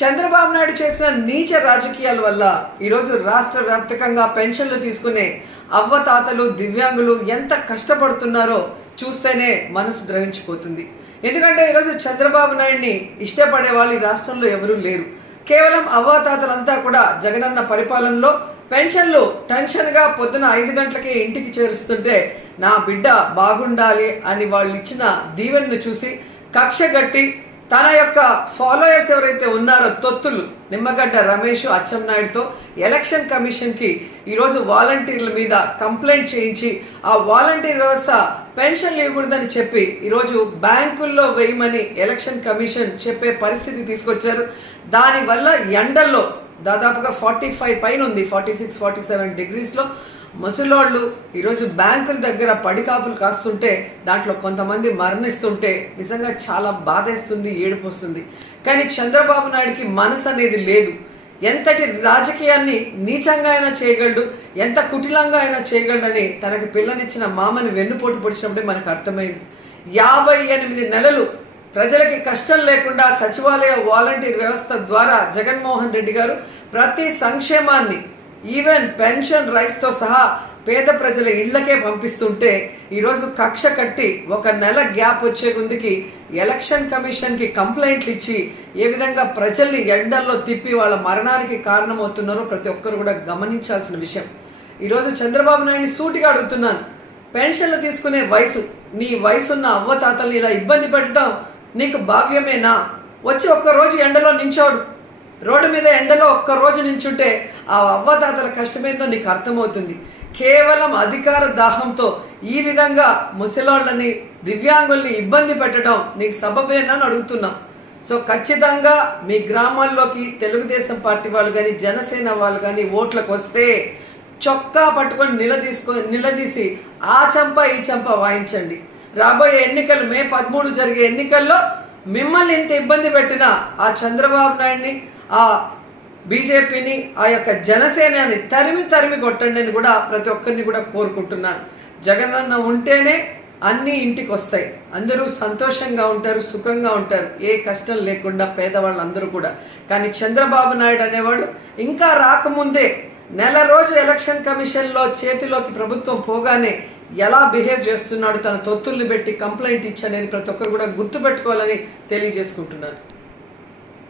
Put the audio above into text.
చంద్రబాబు నాయుడు చేసిన నీచ రాజకీయాల వల్ల ఈరోజు రాష్ట్ర వ్యాప్తంగా పెన్షన్లు తీసుకునే అవ్వతాతలు దివ్యాంగులు ఎంత కష్టపడుతున్నారో చూస్తేనే మనసు ద్రవించిపోతుంది. ఎందుకంటే ఈరోజు చంద్రబాబు నాయుడిని ఇష్టపడే వాళ్ళు ఈ రాష్ట్రంలో ఎవరూ లేరు. కేవలం అవ్వతాతలంతా కూడా జగనన్న పరిపాలనలో పెన్షన్లు టెన్షన్గా పొద్దున 5 గంటలకే ఇంటికి చేరుస్తుంటే నా బిడ్డ బాగుండాలి అని వాళ్ళు ఇచ్చిన దీవెనను చూసి కక్షగట్టి తన యొక్క ఫాలోయర్స్ ఎవరైతే ఉన్నారో తొత్తులు నిమ్మగడ్డ రమేష్ అచ్చెన్నాయుడుతో ఎలక్షన్ కమిషన్కి ఈరోజు వాలంటీర్ల మీద కంప్లైంట్ చేయించి ఆ వాలంటీర్ వ్యవస్థ పెన్షన్లు ఇవ్వకూడదని చెప్పి ఈరోజు బ్యాంకుల్లో వేయమని ఎలక్షన్ కమిషన్ చెప్పే పరిస్థితి తీసుకొచ్చారు. దానివల్ల ఎండల్లో దాదాపుగా 45 పైన ఉంది, 46-47 డిగ్రీస్లో ముసలోళ్ళు ఈరోజు బ్యాంకుల దగ్గర పడికాపులు కాస్తుంటే దాంట్లో కొంతమంది మరణిస్తుంటే నిజంగా చాలా బాధేస్తుంది, ఏడుపు వస్తుంది. కానీ చంద్రబాబు నాయుడికి మనసు అనేది లేదు. ఎంతటి రాజకీయాన్ని నీచంగా అయినా చేయగలడు, ఎంత కుటిలంగా అయినా చేయగలడని తనకి పిల్లనిచ్చిన మామని వెన్నుపోటు పొడిచినప్పుడే మనకు అర్థమైంది. 58 నెలలు ప్రజలకి కష్టం లేకుండా సచివాలయ వాలంటీర్ వ్యవస్థ ద్వారా జగన్మోహన్ రెడ్డి గారు ప్రతి సంక్షేమాన్ని ఈవెన్ పెన్షన్ రైస్తో సహా పేద ప్రజల ఇళ్లకే పంపిస్తుంటే ఈరోజు కక్ష కట్టి 1 నెల గ్యాప్ వచ్చే ముందుకి ఎలక్షన్ కమిషన్కి కంప్లైంట్లు ఇచ్చి ఏ విధంగా ప్రజల్ని ఎండల్లో తిప్పి వాళ్ళ మరణానికి కారణమవుతున్నారో ప్రతి ఒక్కరు కూడా గమనించాల్సిన విషయం. ఈరోజు చంద్రబాబు నాయుడిని సూటిగా అడుగుతున్నాను, పెన్షన్లు తీసుకునే వయసు, నీ వయసున్న అవ్వతాతల్ని ఇలా ఇబ్బంది పెట్టడం నీకు భావ్యమేనా? వచ్చి 1 రోజు ఎండలో నించోడు, రోడ్డు మీద ఎండలో 1 రోజు నించుంటే ఆ అవ్వతాతల కష్టమేందో నీకు అర్థమవుతుంది. కేవలం అధికార దాహంతో ఈ విధంగా ముసలోళ్ళని దివ్యాంగుల్ని ఇబ్బంది పెట్టడం నీకు సబబేనా అని అడుగుతున్నాం. సో ఖచ్చితంగా మీ గ్రామాల్లోకి తెలుగుదేశం పార్టీ వాళ్ళు కానీ జనసేన వాళ్ళు కానీ ఓట్లకు వస్తే చొక్కా పట్టుకొని నిలదీసి ఆ చెంప ఈ చెంప వాయించండి. రాబోయే ఎన్నికలు మే 13 జరిగే ఎన్నికల్లో మిమ్మల్ని ఇంత ఇబ్బంది పెట్టిన ఆ చంద్రబాబు నాయుడిని, ఆ బీజేపీని, ఆ యొక్క జనసేనని తరిమి కొట్టండి అని కూడా ప్రతి ఒక్కరిని కూడా కోరుకుంటున్నాను. జగనన్న ఉంటేనే అన్నీ ఇంటికి వస్తాయి, అందరూ సంతోషంగా ఉంటారు, సుఖంగా ఉంటారు, ఏ కష్టం లేకుండా పేదవాళ్ళందరూ కూడా. కానీ చంద్రబాబు నాయుడు అనేవాడు ఇంకా రాకముందే నెల రోజు ఎలక్షన్ కమిషన్లో చేతిలోకి ప్రభుత్వం పోగానే ఎలా బిహేవ్ చేస్తున్నాడు, తన తొత్తుల్ని పెట్టి కంప్లైంట్ ఇచ్చనేది ప్రతి ఒక్కరు కూడా గుర్తుపెట్టుకోవాలని తెలియజేసుకుంటున్నాను.